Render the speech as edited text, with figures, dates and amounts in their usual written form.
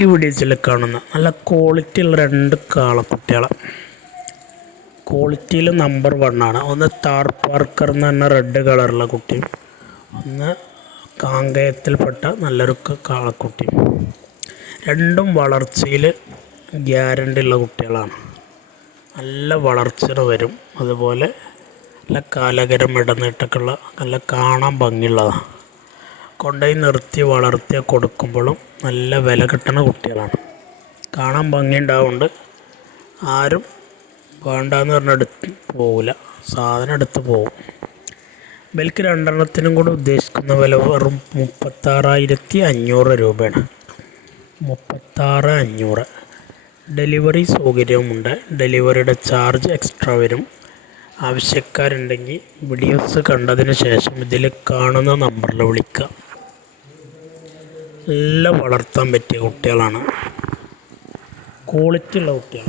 ഈ വീഡിയോസിൽ കാണുന്ന നല്ല ക്വാളിറ്റി ഉള്ള 2 കാളക്കുട്ടികളെ ക്വാളിറ്റിയിൽ നമ്പർ 1 ആണ്. ഒന്ന് താർ പാർക്കർ എന്ന് പറഞ്ഞ റെഡ് കളറുള്ള കുട്ടിയും ഒന്ന് കാങ്കയത്തിൽപ്പെട്ട നല്ലൊരു കാളക്കുട്ടിയും. രണ്ടും വളർച്ചയിൽ ഗ്യാരണ്ടി ഉള്ള കുട്ടികളാണ്. നല്ല വളർച്ച വരും. അതുപോലെ നല്ല കാലകരം ഇടനീട്ടൊക്കെയുള്ള നല്ല കാണാൻ ഭംഗിയുള്ളതാണ്. കൊണ്ടുപോയി നിർത്തി വളർത്തി കൊടുക്കുമ്പോഴും നല്ല വില കിട്ടുന്ന കുട്ടികളാണ്. കാണാൻ ഭംഗിയുണ്ടാവുകൊണ്ട് ആരും വേണ്ടാന്ന് പറഞ്ഞാൽ എടുത്ത് പോകില്ല, സാധനം എടുത്ത് പോകും. ഇവർക്ക് രണ്ടെണ്ണത്തിനും കൂടി ഉദ്ദേശിക്കുന്ന വില വെറും 36,500 രൂപയാണ്. 36,500. ഡെലിവറി സൗകര്യവുമുണ്ട്. ഡെലിവറിയുടെ ചാർജ് എക്സ്ട്രാ വരും. ആവശ്യക്കാരുണ്ടെങ്കിൽ വീഡിയോസ് കണ്ടതിന് ശേഷം ഇതിൽ കാണുന്ന നമ്പറിൽ വിളിക്കുക. നല്ല വളർത്താൻ പറ്റിയ കുട്ടികളാണ്, ക്വാളിറ്റി ഉള്ള കുട്ടികൾ.